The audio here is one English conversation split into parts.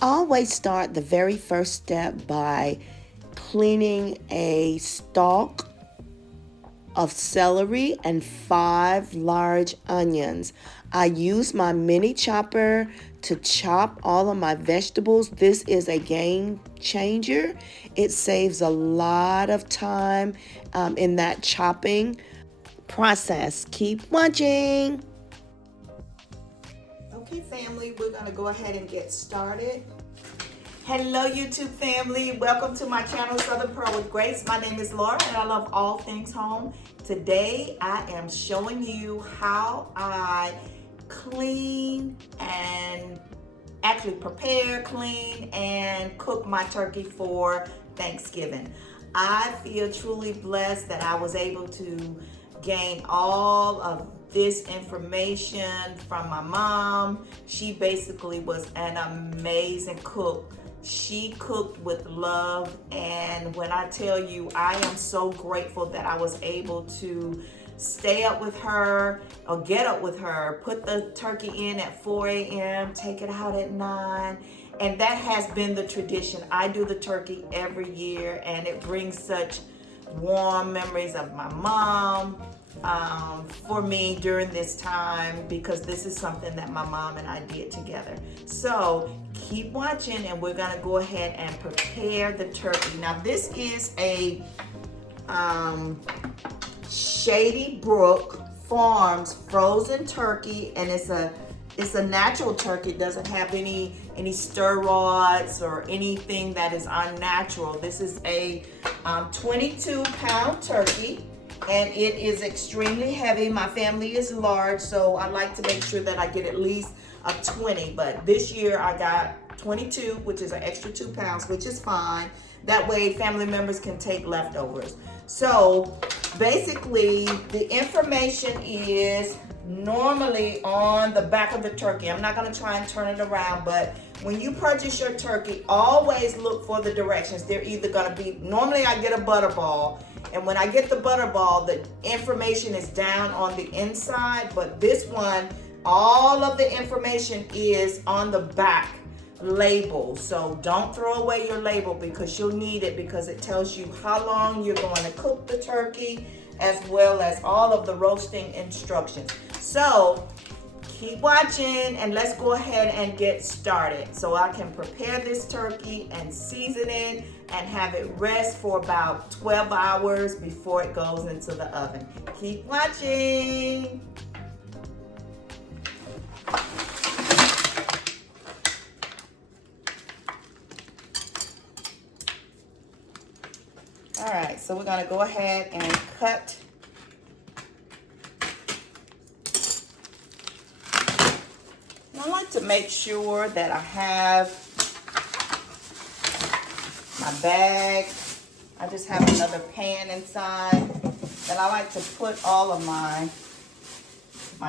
Always start the very first step by cleaning a stalk of celery and 5 large onions. I use my mini chopper to chop all of my vegetables. This is a game changer. It saves a lot of time in that chopping process. Keep watching. Okay, family, we're going to go ahead and get started. Hello, YouTube family. Welcome to my channel, Southern Pearl with Grace. My name is Laura, and I love all things home. Today, I am showing you how I clean and actually prepare, clean, and cook my turkey for Thanksgiving. I feel truly blessed that I was able to gain all of this information from my mom. She basically was an amazing cook. She cooked with love, and when I tell you, I am so grateful that I was able to stay up with her or get up with her, put the turkey in at 4 a.m., take it out at 9. And that has been the tradition. I do the turkey every year, and it brings such warm memories of my mom for me during this time, because this is something that my mom and I did together. So keep watching, and we're gonna go ahead and prepare the turkey. Now this is a Shady Brook Farms frozen turkey, and it's a natural turkey. It doesn't have any steroids or anything that is unnatural. This is a 22-pound turkey, and it is extremely heavy. My family is large, so I like to make sure that I get at least a 20, but this year I got 22, which is an extra 2 pounds, which is fine. That way family members can take leftovers. So basically the information is normally on the back of the turkey. I'm not going to try and turn it around, but when you purchase your turkey, always look for the directions. They're either going to be, normally I get a butterball, and when I get the butterball, the information is down on the inside, but this one, all of the information is on the back label. So don't throw away your label, because you'll need it, because it tells you how long you're going to cook the turkey, as well as all of the roasting instructions. So keep watching, and let's go ahead and get started so I can prepare this turkey and season it and have it rest for about 12 hours before it goes into the oven. Keep watching. All right, so we're gonna go ahead and cut. And I like to make sure that I have my bag. I just have another pan inside that I like to put all of my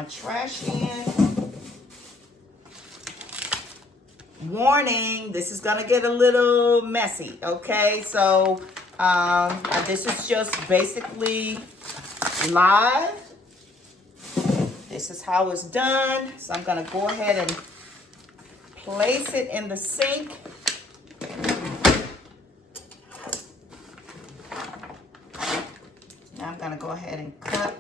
trash in. Warning, this is gonna get a little messy, okay? So this is just basically live. This is how it's done. So I'm gonna go ahead and place it in the sink. Now I'm gonna go ahead and cut.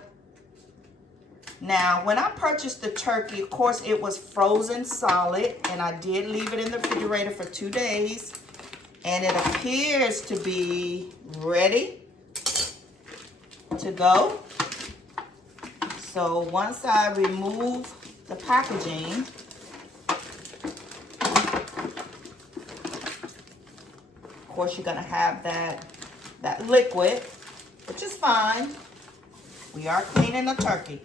Now, when I purchased the turkey, of course, it was frozen solid, and I did leave it in the refrigerator for 2 days. And it appears to be ready to go. So once I remove the packaging, of course you're gonna have that liquid, which is fine. We are cleaning the turkey.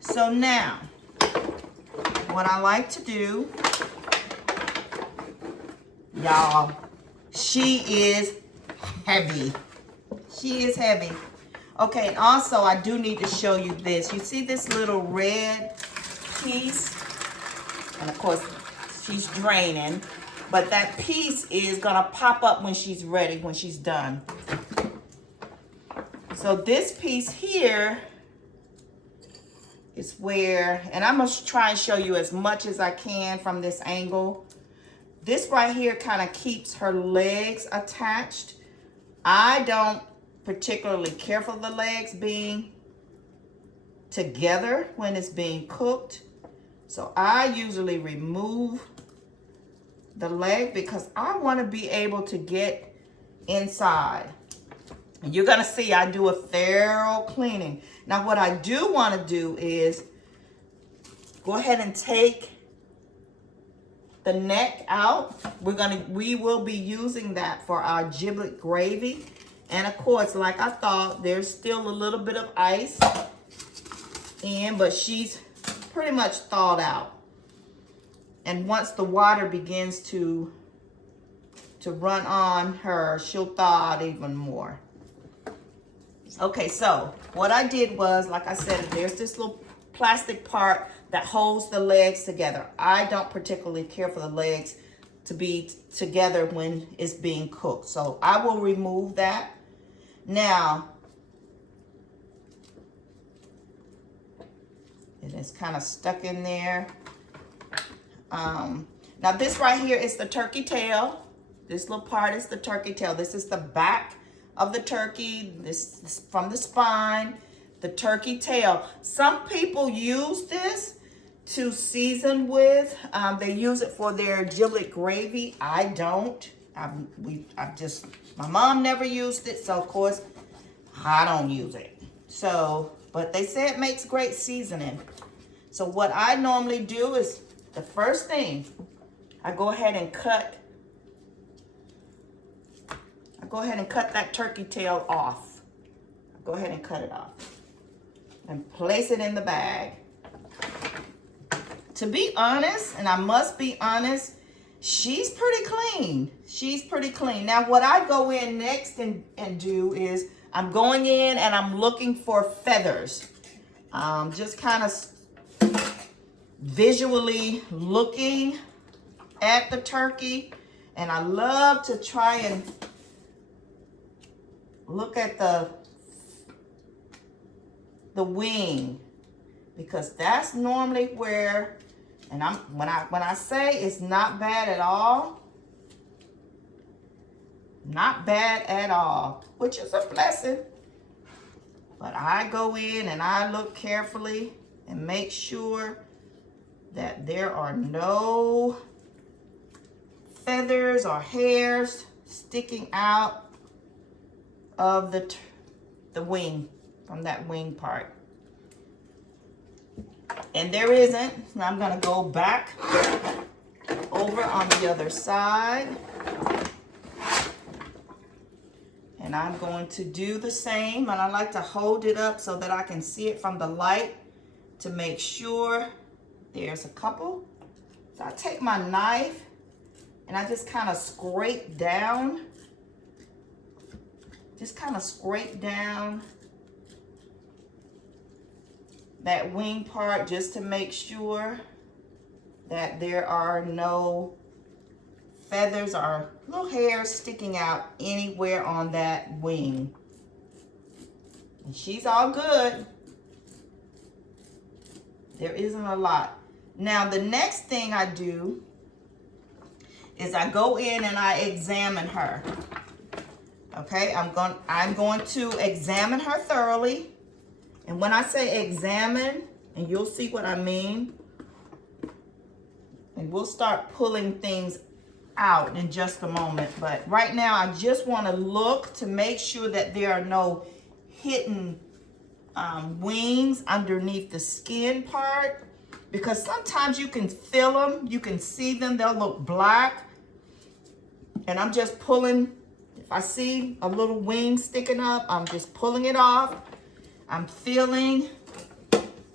So now, what I like to do, y'all, she is heavy. She is heavy. Okay, and also I do need to show you this. You see this little red piece? And of course, she's draining. But that piece is gonna pop up when she's ready, when she's done. So this piece here is where, and I'm gonna try and show you as much as I can from this angle. This right here kind of keeps her legs attached. I don't particularly care for the legs being together when it's being cooked. So I usually remove the leg because I want to be able to get inside. And you're gonna see I do a thorough cleaning. Now what I do want to do is go ahead and take the neck out. We will be using that for our giblet gravy. And of course, like I thought, there's still a little bit of ice in, but she's pretty much thawed out. And once the water begins to run on her, she'll thaw out even more. Okay, so what I did was, like I said, there's this little plastic part that holds the legs together. I don't particularly care for the legs to be together when it's being cooked. So I will remove that. Now, it is kind of stuck in there. Now this right here is the turkey tail. This little part is the turkey tail. This is the back of the turkey. This is from the spine, the turkey tail. Some people use this to season with. They use it for their giblet gravy. I don't. My mom never used it, so of course I don't use it. So, but they say it makes great seasoning. So what I normally do is, the first thing, I go ahead and cut that turkey tail off. Go ahead and cut it off and place it in the bag. To be honest, and I must be honest, she's pretty clean. She's pretty clean. Now what I go in next and do is I'm going in and I'm looking for feathers. Just kind of visually looking at the turkey, and I love to try and look at the wing, because that's normally where, and when I say it's not bad at all, not bad at all, which is a blessing. But I go in and I look carefully and make sure that there are no feathers or hairs sticking out of the wing, from that wing part. And there isn't. So I'm going to go back over on the other side. And I'm going to do the same. And I like to hold it up so that I can see it from the light to make sure there's a couple. So I take my knife and I just kind of scrape down. Just kind of scrape down that wing part just to make sure that there are no feathers or little hairs sticking out anywhere on that wing. And she's all good. There isn't a lot. Now the next thing I do is I go in and I examine her. Okay, I'm going to examine her thoroughly. And when I say examine, and you'll see what I mean, and we'll start pulling things out in just a moment. But right now, I just want to look to make sure that there are no hidden wings underneath the skin part, because sometimes you can feel them, you can see them, they'll look black. And I'm just pulling. If I see a little wing sticking up, I'm just pulling it off. I'm feeling,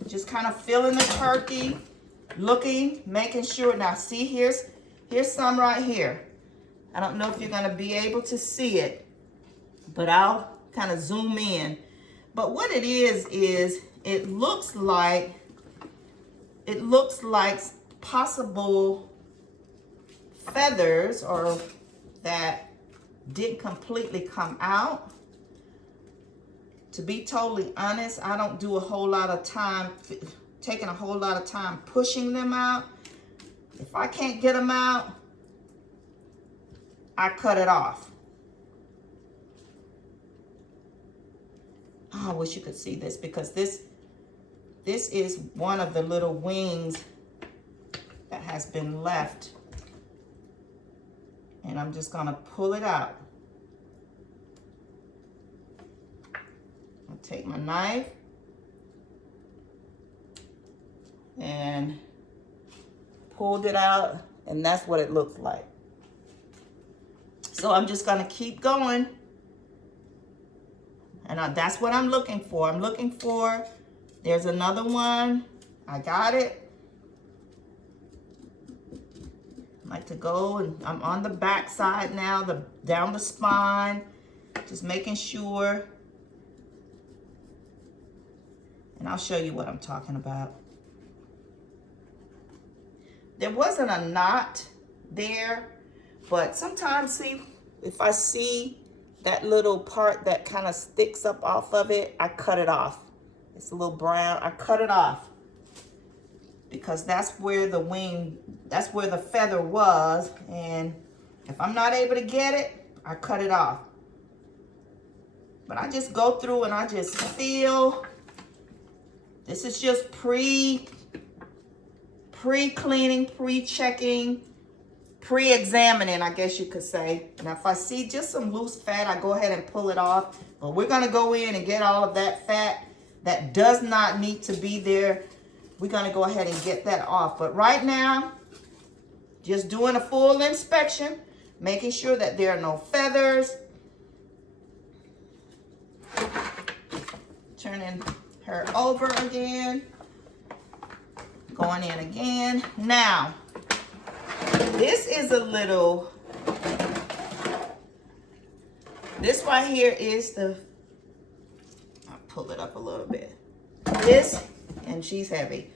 just kind of feeling the turkey, looking, making sure. Now see, here's some right here. I don't know if you're gonna be able to see it, but I'll kind of zoom in. But what it is it looks like possible feathers or that didn't completely come out. To be totally honest, I don't do a whole lot of time, taking a whole lot of time pushing them out. If I can't get them out, I cut it off. Oh, I wish you could see this, because this is one of the little wings that has been left. And I'm just gonna pull it out. I'll take my knife and pulled it out, and that's what it looks like. So I'm just gonna keep going. And that's what I'm looking for. I'm looking for, there's another one. I got it. I like to go, and I'm on the back side now, down the spine, just making sure. And I'll show you what I'm talking about. There wasn't a knot there, but sometimes, see, if I see that little part that kind of sticks up off of it, I cut it off. It's a little brown, I cut it off. Because that's where the wing, that's where the feather was. And if I'm not able to get it, I cut it off. But I just go through and I just feel. This is just pre-cleaning, pre-checking, pre-examining, I guess you could say. And if I see just some loose fat, I go ahead and pull it off. But we're gonna go in and get all of that fat that does not need to be there. We're gonna go ahead and get that off. But right now, just doing a full inspection, making sure that there are no feathers. Turning her over again. Going in again. Now, this is a little, this right here is the, I'll pull it up a little bit. This, and she's heavy.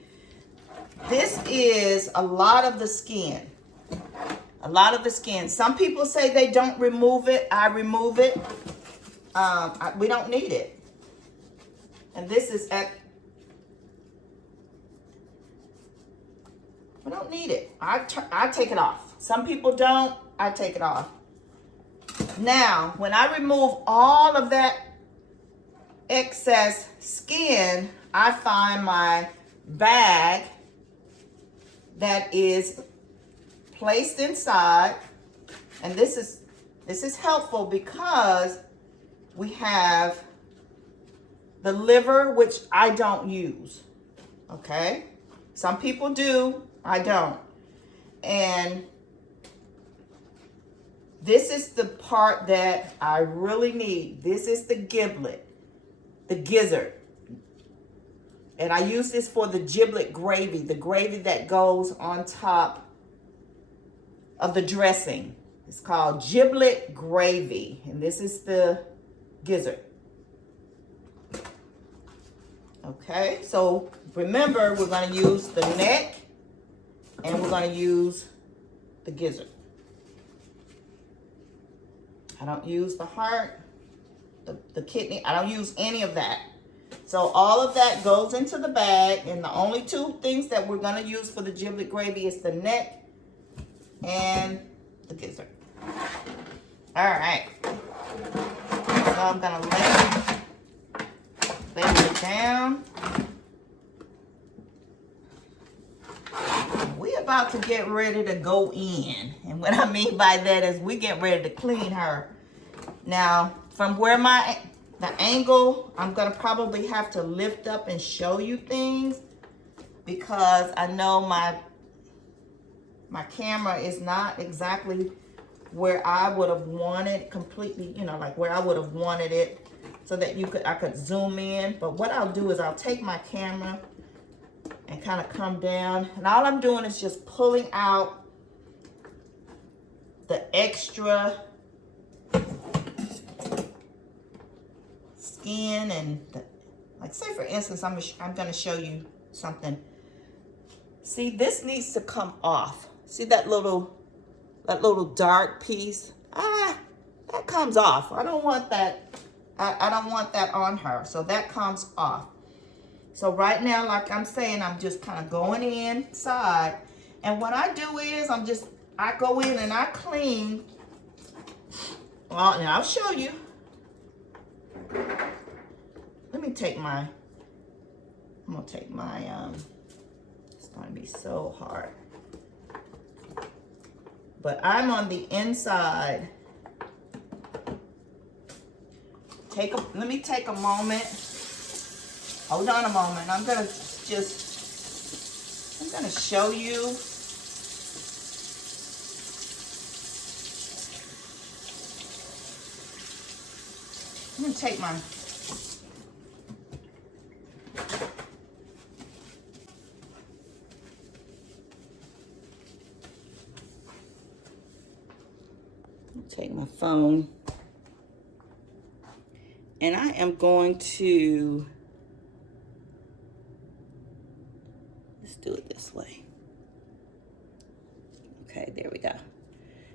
This is a lot of the skin. A lot of the skin. Some people say they don't remove it. I remove it. We don't need it. And this is we don't need it. I take it off. Some people don't. I take it off. Now, when I remove all of that excess skin, I find my bag that is placed inside. And this is helpful because we have the liver, which I don't use. Okay? Some people do. I don't. And this is the part that I really need. This is the giblet, the gizzard. And I use this for the giblet gravy, the gravy that goes on top of the dressing. It's called giblet gravy. And this is the gizzard. Okay, so remember, we're going to use the neck and we're going to use the gizzard. I don't use the heart, the kidney. I don't use any of that. So all of that goes into the bag, and the only two things that we're going to use for the giblet gravy is the neck and the gizzard. All right. So I'm going to lay it down. We're about to get ready to go in. And what I mean by that is we get ready to clean her. Now, from where the angle, I'm going to probably have to lift up and show you things because I know my camera is not exactly where I would have wanted completely, you know, like where I would have wanted it so that I could zoom in. But what I'll do is I'll take my camera and kind of come down. And all I'm doing is just pulling out the extra skin and like say for instance, I'm going to show you something. See, this needs to come off. See that little dark piece? That comes off. I don't want that. I don't want that on her. So that comes off. So right now, like I'm saying, I'm just kind of going inside. And what I do is I go in and I clean Well, and I'll show you. Let me take my, I'm gonna take my, it's gonna be so hard. But I'm on the inside. Let me take a moment. Hold on a moment. I'm gonna show you. I'm gonna take my, take my phone, and I am going to, let's do it this way. Okay, there we go.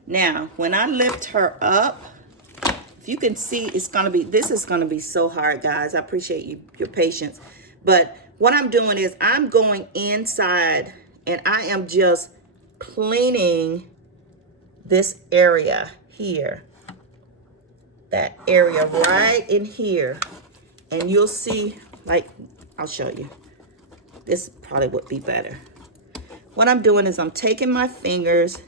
Now, when I lift her up, if you can see, this is gonna be so hard, guys. I appreciate your patience. But what I'm doing is I'm going inside and I am just cleaning this area here. That area right in here. And you'll see, like, I'll show you. This probably would be better. What I'm doing is I'm taking my fingers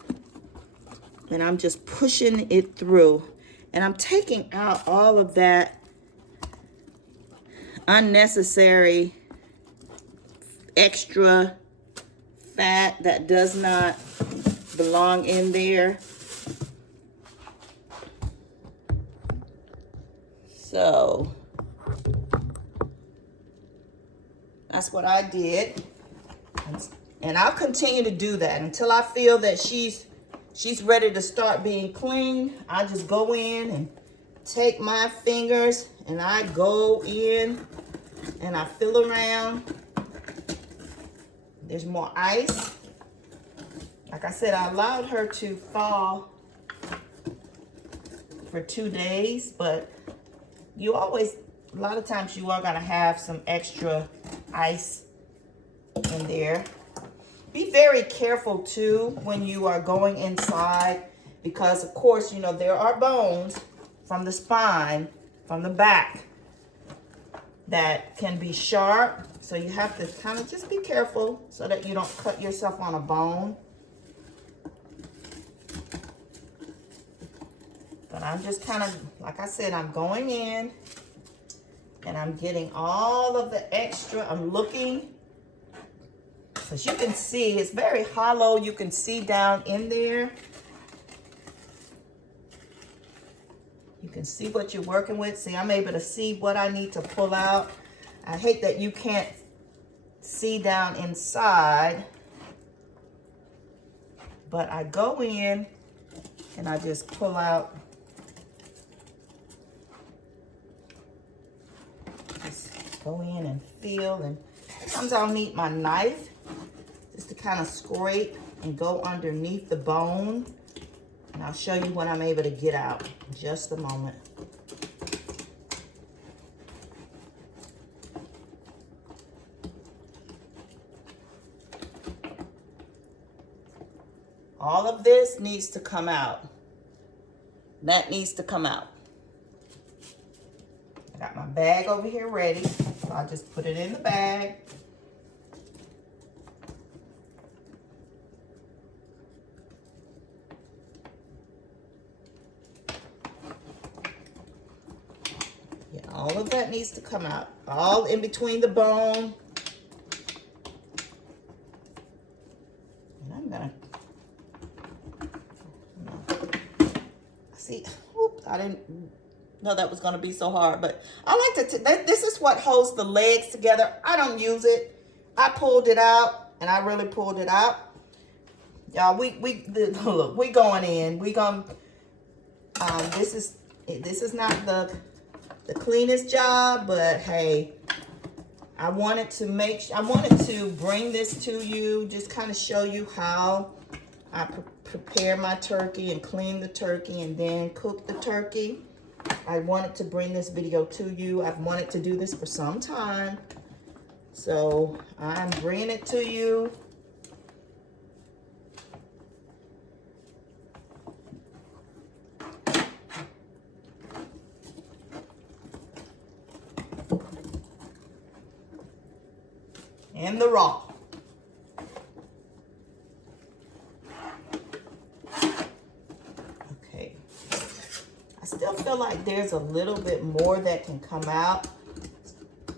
and I'm just pushing it through. And I'm taking out all of that unnecessary extra fat that does not belong in there. So that's what I did. And I'll continue to do that until I feel that she's ready to start being clean. I just go in and take my fingers and I go in and I feel around. There's more ice. Like I said, I allowed her to thaw for 2 days, but you always, a lot of times you are gonna have some extra ice in there. Be very careful too when you are going inside, because of course, you know, there are bones from the spine, from the back, that can be sharp. So you have to kind of just be careful so that you don't cut yourself on a bone. But I'm just kind of, like I said, I'm going in and I'm getting all of the extra. I'm looking. As you can see, it's very hollow. You can see down in there. You can see what you're working with. See, I'm able to see what I need to pull out. I hate that you can't see down inside. But I go in and I just pull out. Just go in and feel. And sometimes I'll need my knife just to kind of scrape and go underneath the bone. And I'll show you what I'm able to get out in just a moment. All of this needs to come out. That needs to come out. I got my bag over here ready, so I'll just put it in the bag. All of that needs to come out, all in between the bone. And I'm gonna, see, whoop, I didn't know that was gonna be so hard, but I like to, this is what holds the legs together. I don't use it. I pulled it out, and I really pulled it out. Y'all, look, we going in. We going, this is not the cleanest job, but hey, I wanted to bring this to you, just kind of show you how I prepare my turkey and clean the turkey and then cook the turkey. I wanted to bring this video to you. I've wanted to do this for some time, so I'm bringing it to you. and the raw. Okay. I still feel like there's a little bit more that can come out.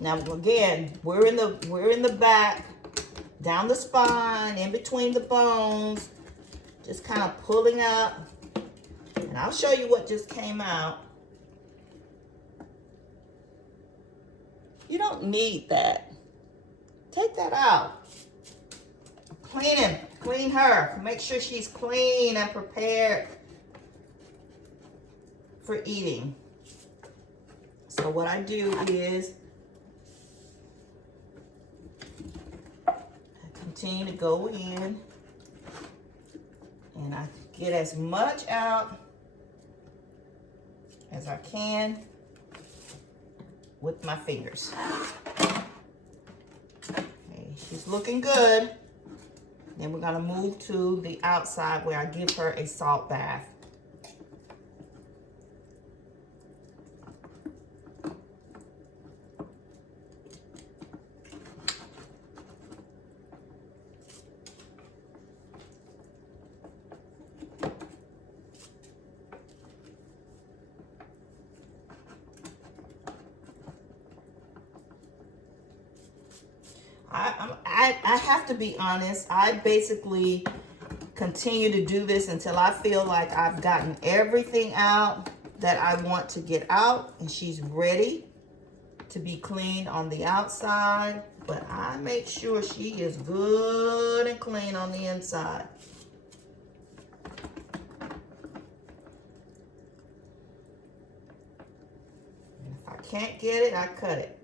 Now again, we're in the back, down the spine, in between the bones, just kind of pulling up. And I'll show you what just came out. You don't need that. Take that out. Clean her. Make sure she's clean and prepared for eating. So what I do is I continue to go in and I get as much out as I can with my fingers. Okay, she's looking good. Then we're gonna move to the outside where I give her a salt bath. I have to be honest, I basically continue to do this until I feel like I've gotten everything out that I want to get out and she's ready to be clean on the outside, but I make sure she is good and clean on the inside. And if I can't get it, I cut it.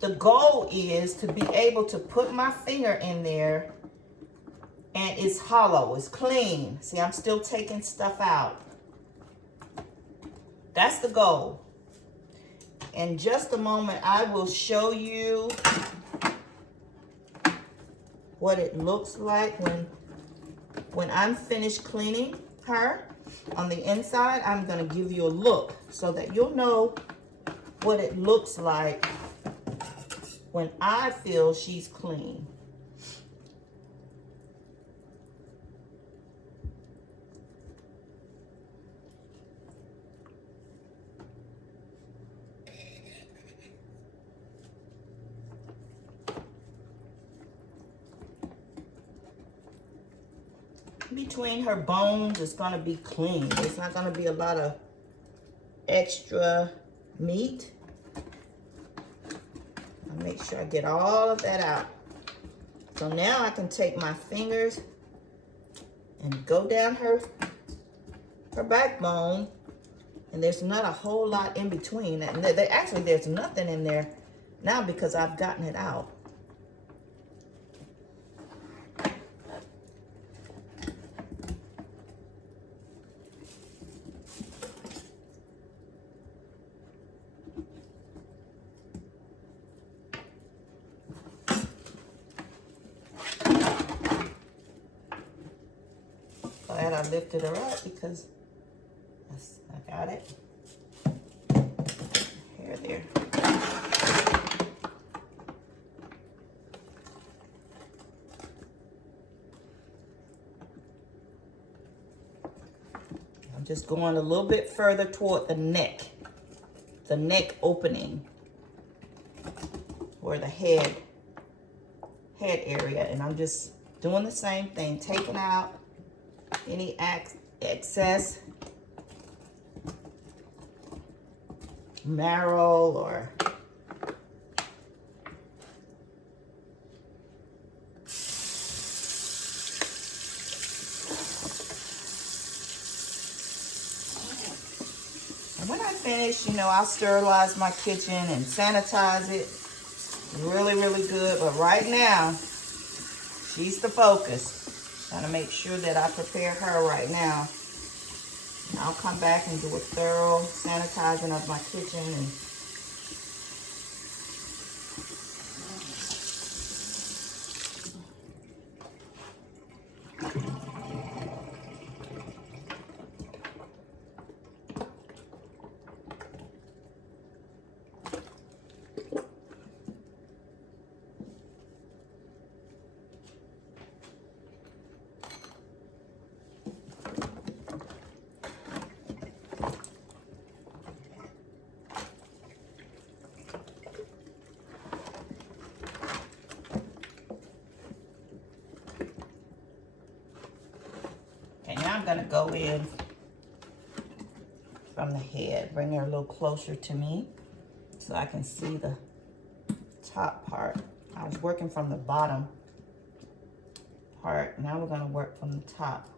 The goal is to be able to put my finger in there and it's hollow, it's clean. See, I'm still taking stuff out. That's the goal. In just a moment, I will show you what it looks like when I'm finished cleaning her on the inside. I'm gonna give you a look so that you'll know what it looks like when I feel she's clean. Between her bones, it's gonna be clean. It's not gonna be a lot of extra meat. I'll make sure I get all of that out. So now I can take my fingers and go down her backbone, and there's not a whole lot in between. And actually, there's nothing in there now because I've gotten it out. Glad I lifted her up because I got it. Hair there. I'm just going a little bit further toward the neck opening, or the head area, and I'm just doing the same thing, taking out any excess marrow or and when I finish, you know, I'll sterilize my kitchen and sanitize it really, really good. But right now, she's the focus. Trying to make sure that I prepare her right now. And I'll come back and do a thorough sanitizing of my kitchen. And I'm gonna go in from the head, bring her a little closer to me so I can see the top part. I was working from the bottom part. Now we're gonna work from the top.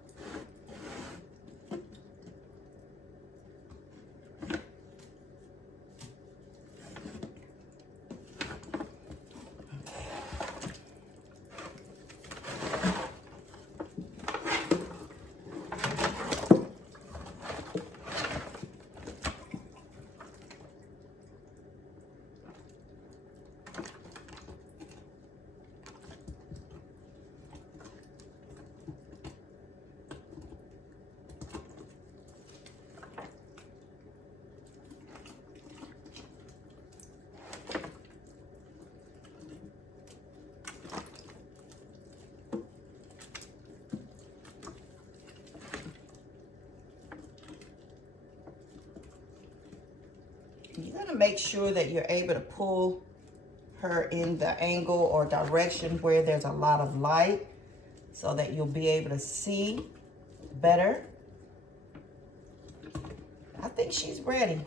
You gotta make sure that you're able to pull her in the angle or direction where there's a lot of light so that you'll be able to see better. I think she's ready.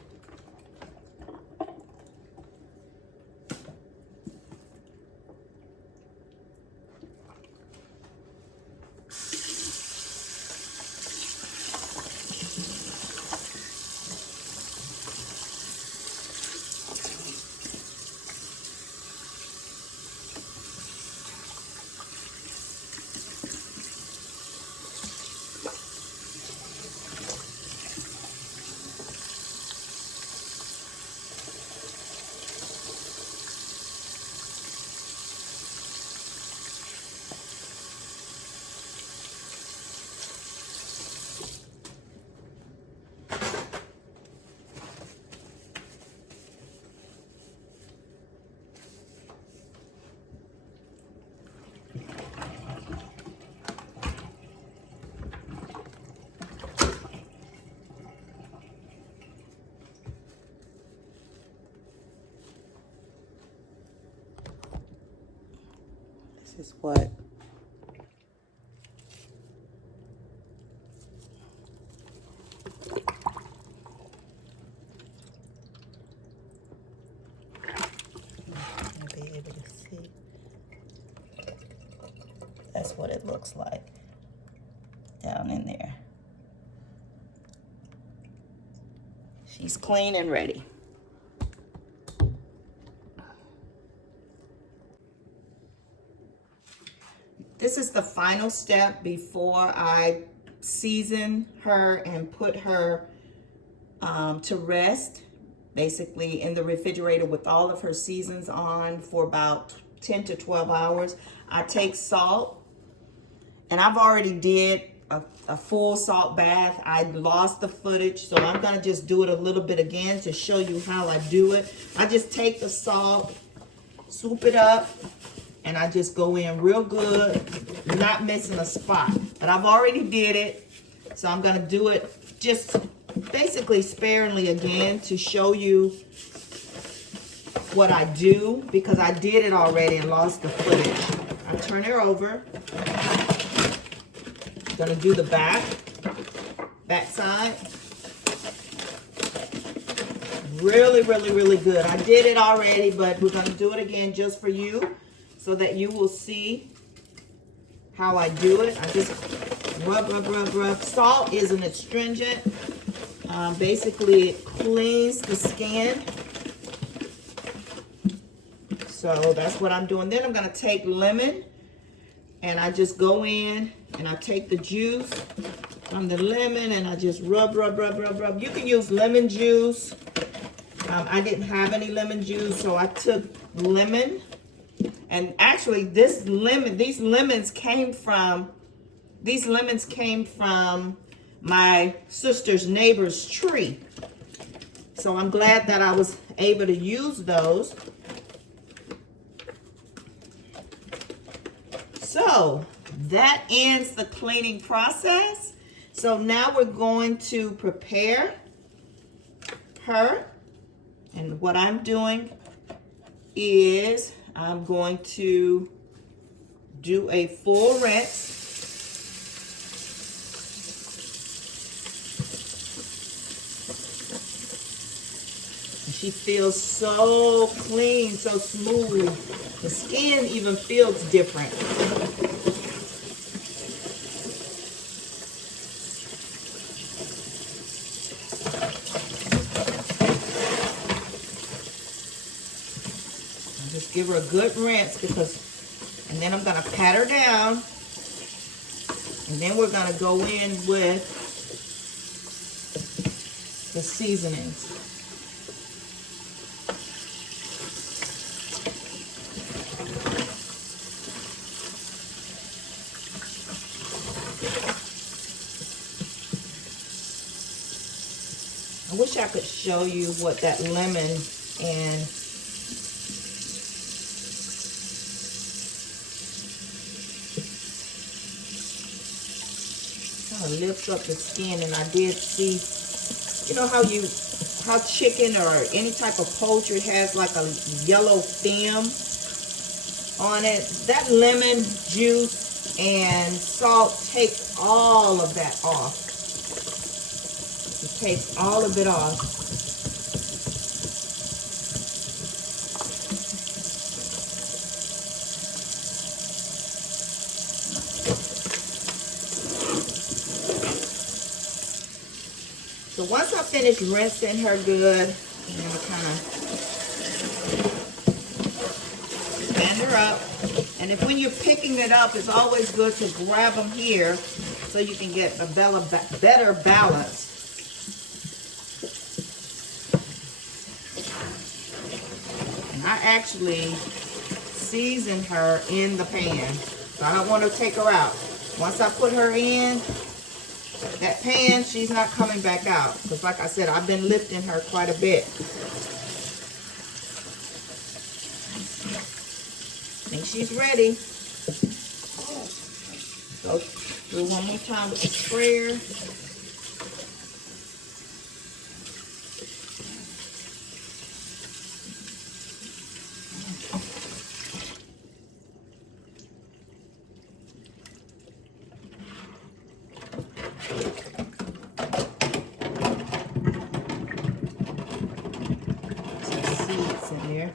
This is what you'll be able to see. That's what it looks like down in there. She's clean and ready. This is the final step before I season her and put her to rest, basically in the refrigerator with all of her seasons on for about 10 to 12 hours. I take salt, and I've already did a full salt bath. I lost the footage, so I'm gonna just do it a little bit again to show you how I do it. I just take the salt, swoop it up, and I just go in real good, not missing a spot. But I've already did it, so I'm gonna do it just basically sparingly again to show you what I do, because I did it already and lost the footage. I turn her over. Gonna do the back side. Really, really, really good. I did it already, but we're gonna do it again just for you, so that you will see how I do it. I just rub, rub, rub, rub. Salt is an astringent. Basically, it cleans the skin. So that's what I'm doing. Then I'm gonna take lemon, and I just go in and I take the juice from the lemon and I just rub, rub, rub, rub, rub. You can use lemon juice. I didn't have any lemon juice, so I took lemon. And actually, these lemons came from my sister's neighbor's tree. So I'm glad that I was able to use those. So that ends the cleaning process. So now we're going to prepare her. And what I'm doing is I'm going to do a full rinse. She feels so clean, so smooth. The skin even feels different. Just give her a good rinse and then I'm gonna pat her down, and then we're gonna go in with the seasonings. I wish I could show you what that lemon and kind of lifts up the skin. And I did see, you know how chicken or any type of poultry has like a yellow film on it? That lemon juice and salt takes all of that off. It takes all of it off. So once I finish rinsing her good, I'm going to kind of stand her up. And if when you're picking it up, it's always good to grab them here so you can get a better balance. And I actually season her in the pan, so I don't want to take her out. Once I put her in that pan, she's not coming back out, because like I said, I've been lifting her quite a bit. I think she's ready. Go through one more time with the sprayer. In there.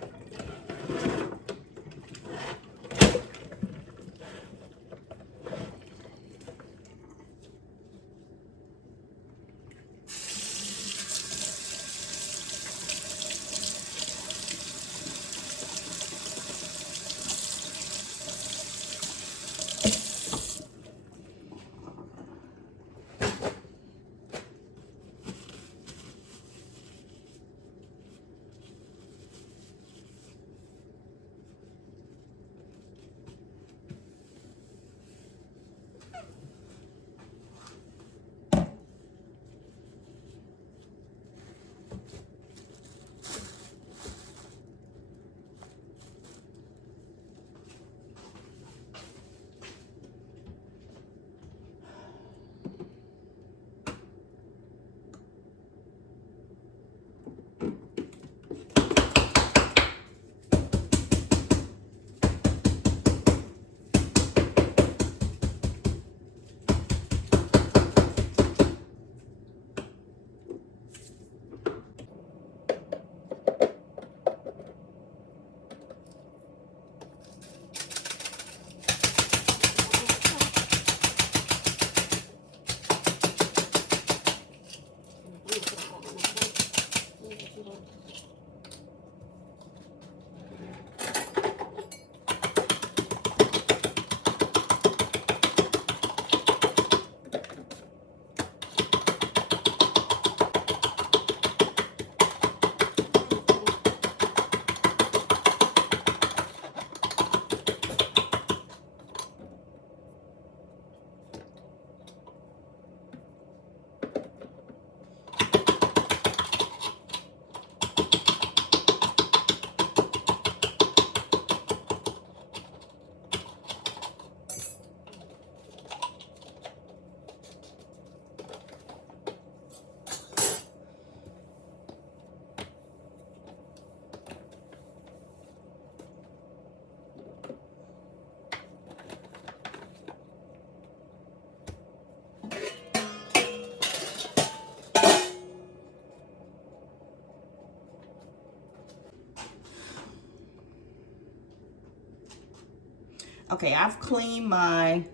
Okay, I've cleaned my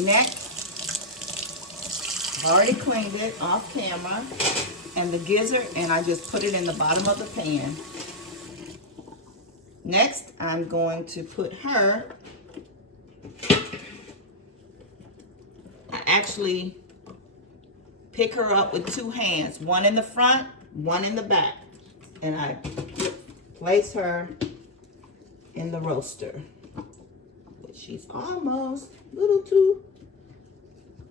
neck. I've already cleaned it off camera. And the gizzard, and I just put it in the bottom of the pan. Next, I'm going to put her. I actually pick her up with two hands, one in the front, one in the back. And I place her in the roaster. But she's almost a little too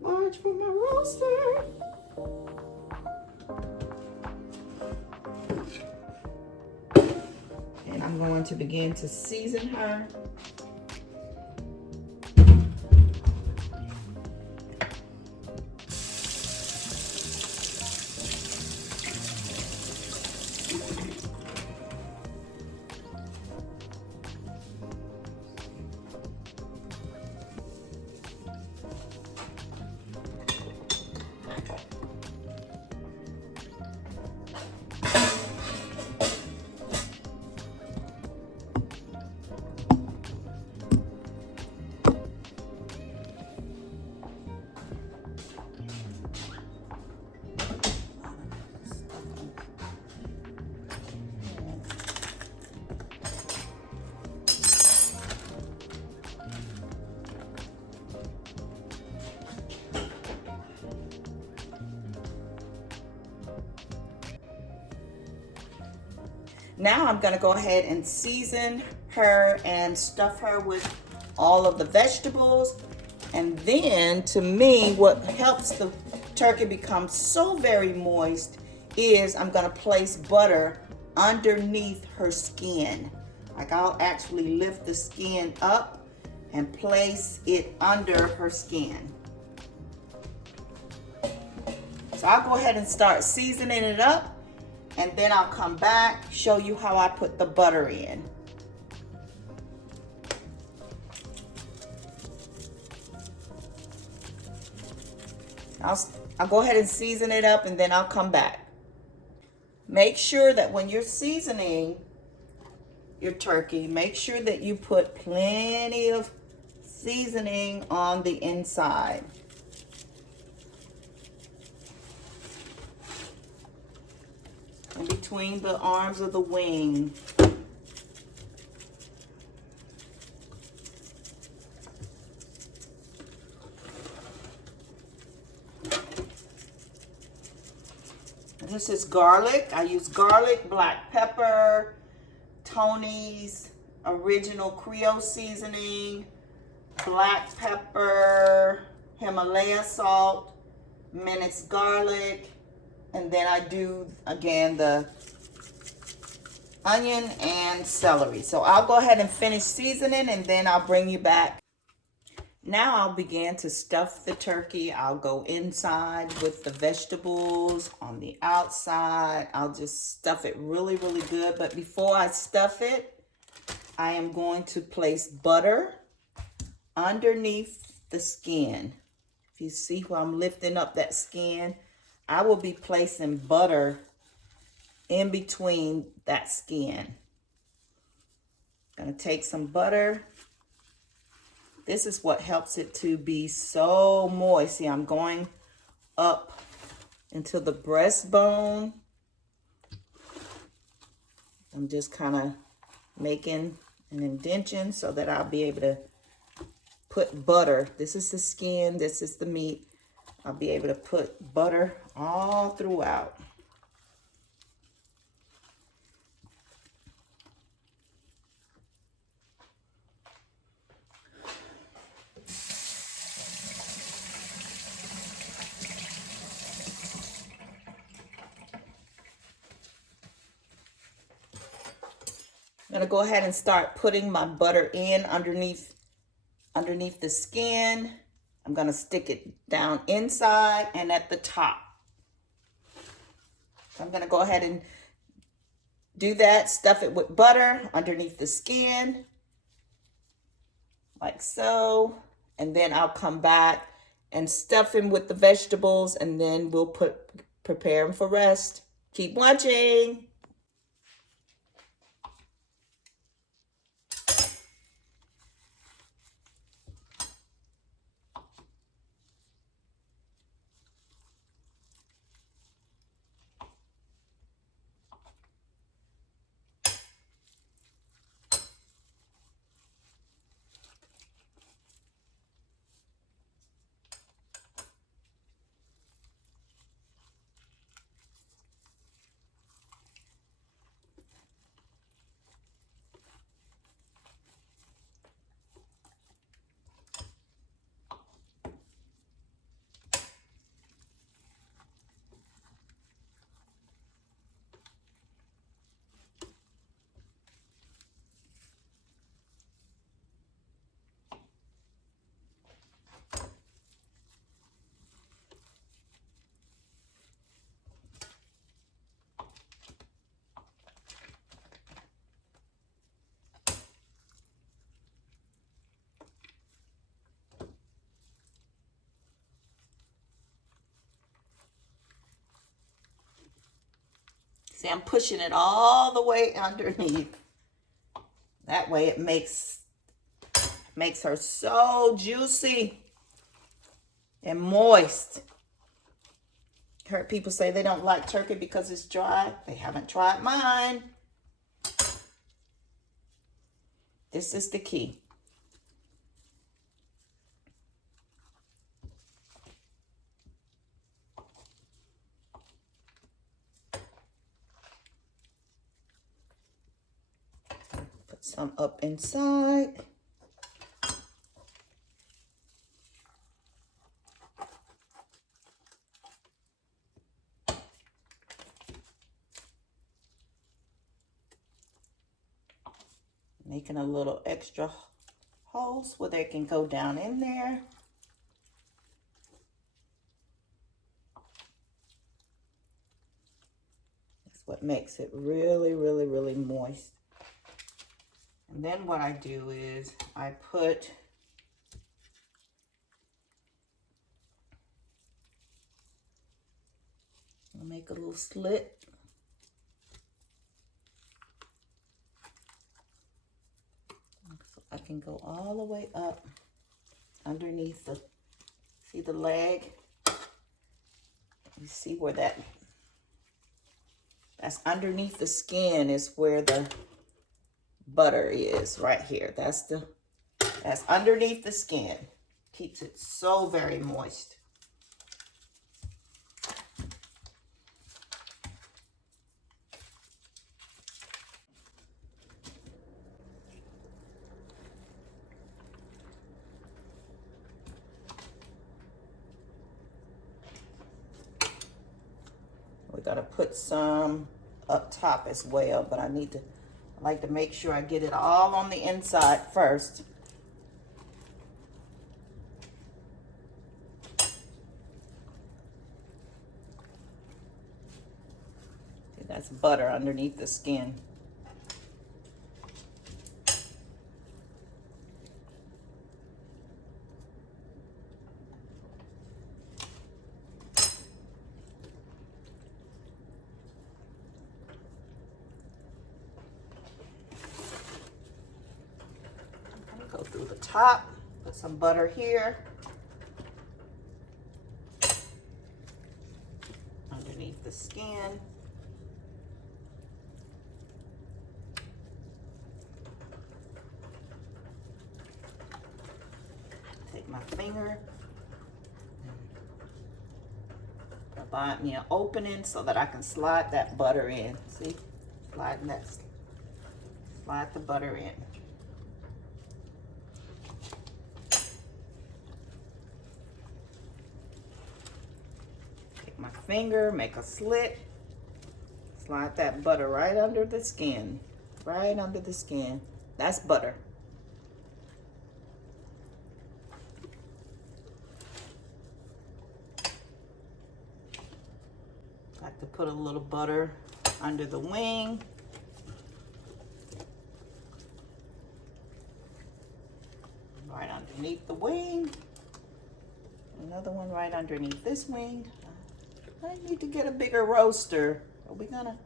large for my roaster. And I'm going to begin to season her. Now I'm going to go ahead and season her and stuff her with all of the vegetables. And then, to me, what helps the turkey become so very moist is I'm going to place butter underneath her skin. Like, I'll actually lift the skin up and place it under her skin. So I'll go ahead and start seasoning it up. And then I'll come back, show you how I put the butter in. I'll go ahead and season it up and then I'll come back. Make sure that when you're seasoning your turkey, make sure that you put plenty of seasoning on the inside. In between the arms of the wing. This is garlic. I use garlic, black pepper, Tony's original Creole seasoning, black pepper, Himalaya salt, minced garlic, and then I do, again, the onion and celery. So I'll go ahead and finish seasoning and then I'll bring you back. Now I'll begin to stuff the turkey. I'll go inside with the vegetables on the outside. I'll just stuff it really, really good. But before I stuff it, I am going to place butter underneath the skin. If you see where I'm lifting up that skin, I will be placing butter in between that skin. Gonna take some butter. This is what helps it to be so moist. See, I'm going up into the breastbone. I'm just kind of making an indentation so that I'll be able to put butter. This is the skin, this is the meat. I'll be able to put butter all throughout. I'm gonna go ahead and start putting my butter in underneath the skin. I'm gonna stick it down inside and at the top. So I'm gonna go ahead and do that, stuff it with butter underneath the skin, like so. And then I'll come back and stuff him with the vegetables, and then we'll prepare him for rest. Keep watching. See, I'm pushing it all the way underneath. That way it makes her so juicy and moist. Heard people say they don't like turkey because it's dry. They haven't tried mine. This is the key. Put some up inside. Making a little extra holes where they can go down in there. That's what makes it really, really, really moist. And then what I do is I make a little slit. I can go all the way up underneath see the leg? You see where that's underneath the skin is where the butter is right here. That's underneath the skin. Keeps it so very moist. We gotta put some up top as well, but I like to make sure I get it all on the inside first. See, that's butter underneath the skin. Go through the top, put some butter here. Underneath the skin. Take my finger, provide me an opening so that I can slide that butter in. See, slide the butter in. My finger, make a slit, slide that butter right under the skin, right under the skin. That's butter. Like to put a little butter under the wing. Right underneath the wing. Another one right underneath this wing. I need to get a bigger roaster. Are we gonna?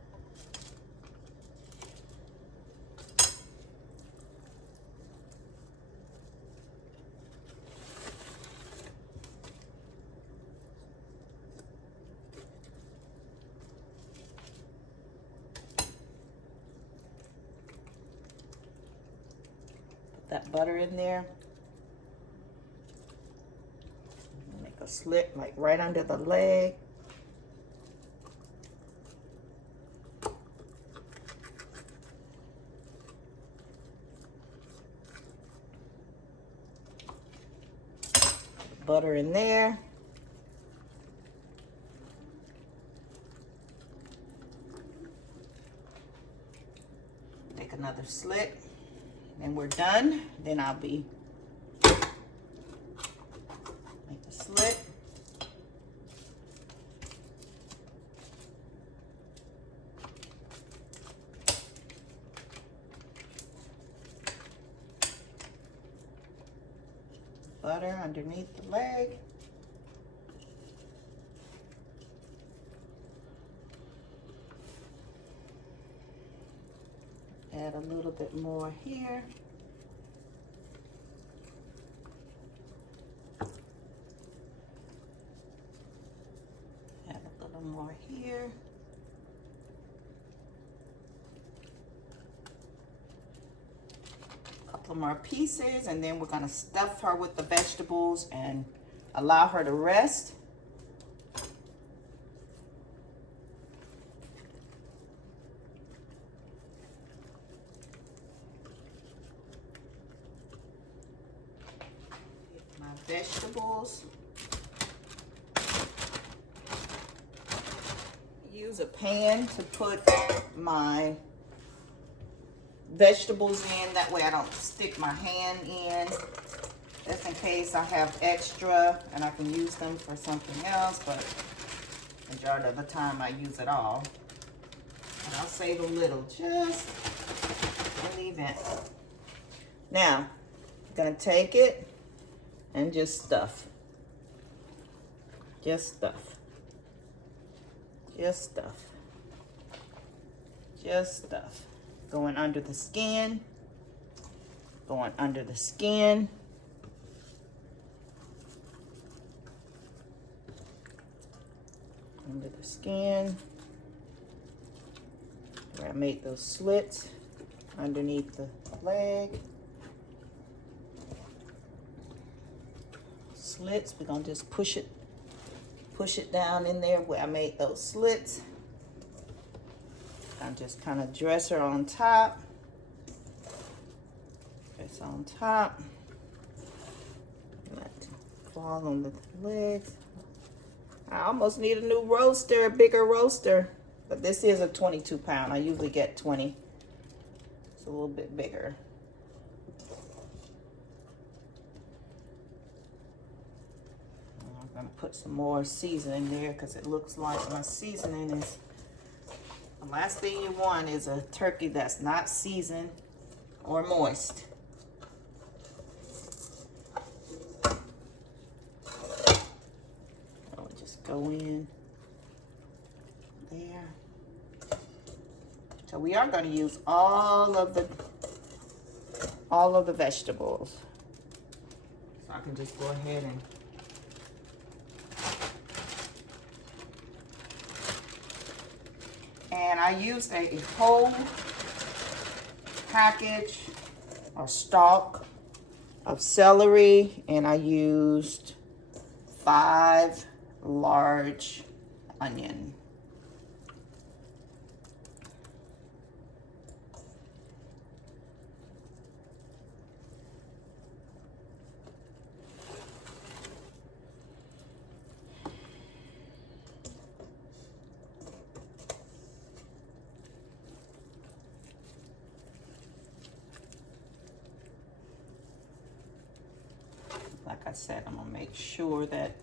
Put that butter in there. Make a slit like right under the leg. Butter in there. Make another slit. Then we're done. Then I'll make a slit. Butter underneath the leg. Add a little bit more here. Add a little more here. A couple more pieces, and then we're gonna stuff her with the vegetables and allow her to rest. Get my vegetables. Use a pan to put my vegetables in. That way I don't stick my hand in. Just in case I have extra and I can use them for something else, but majority of the time I use it all. And I'll save a little just in the event. Now, I'm gonna take it and just stuff. Just stuff. Just stuff. Just stuff. Going under the skin. Going under the skin. Under the skin. Where I made those slits underneath the leg. Slits, we're gonna just push it down in there where I made those slits. I just kind of dress her on top. Dress on top. Let it fall on the legs. I almost need a new roaster, a bigger roaster. But this is a 22 pound. I usually get 20. It's a little bit bigger. I'm gonna put some more seasoning there because it looks like my seasoning is, the last thing you want is a turkey that's not seasoned or moist. I'll just go in there. So we are going to use all of the vegetables. So I can just go ahead and I used a whole package or stalk of celery, and I used 5 large onions. Like I said, I'm gonna make sure that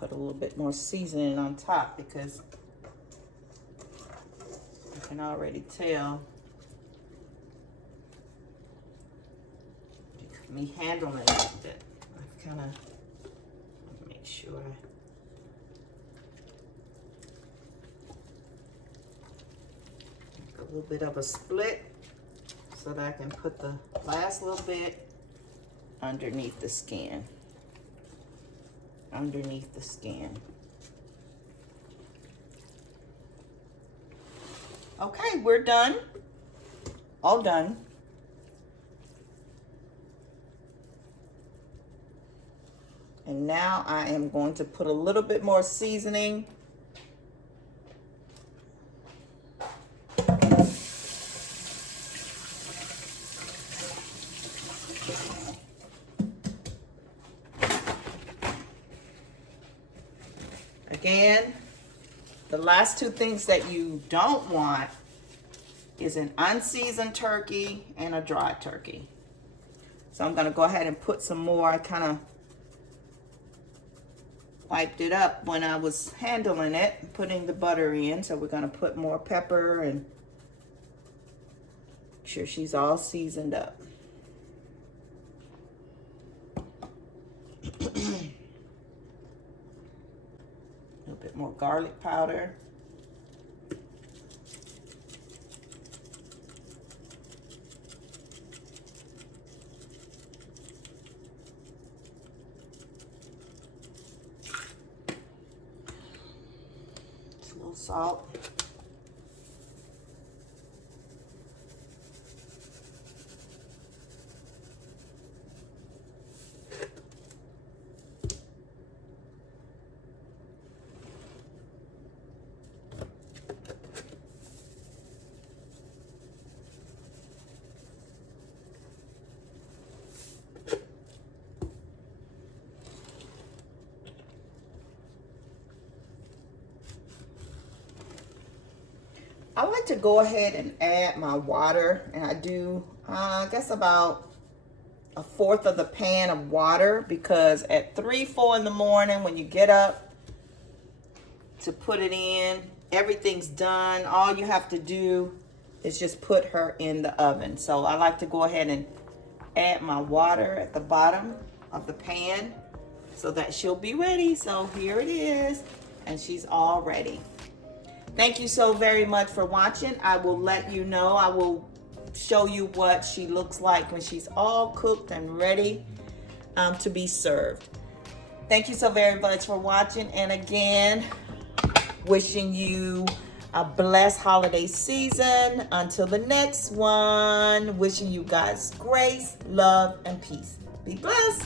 put a little bit more seasoning on top, because you can already tell me handling it that I kind of make sure a little bit of a split so that I can put the last little bit underneath the skin. Underneath the skin. Okay, we're done. All done. And now I am going to put a little bit more seasoning . Again, the last 2 things that you don't want is an unseasoned turkey and a dry turkey. So I'm going to go ahead and put some more. I kind of wiped it up when I was handling it, putting the butter in. So we're going to put more pepper and make sure she's all seasoned up. more garlic powder. Just a little salt. I like to go ahead and add my water, and I do, I guess about 1/4 of the pan of water, because at 3, 4 in the morning when you get up to put it in, everything's done. All you have to do is just put her in the oven. So I like to go ahead and add my water at the bottom of the pan so that she'll be ready. So here it is, and she's all ready. Thank you so very much for watching. I will let you know, I will show you what she looks like when she's all cooked and ready to be served. Thank you so very much for watching. And again, wishing you a blessed holiday season. Until the next one, wishing you guys grace, love, and peace. Be blessed.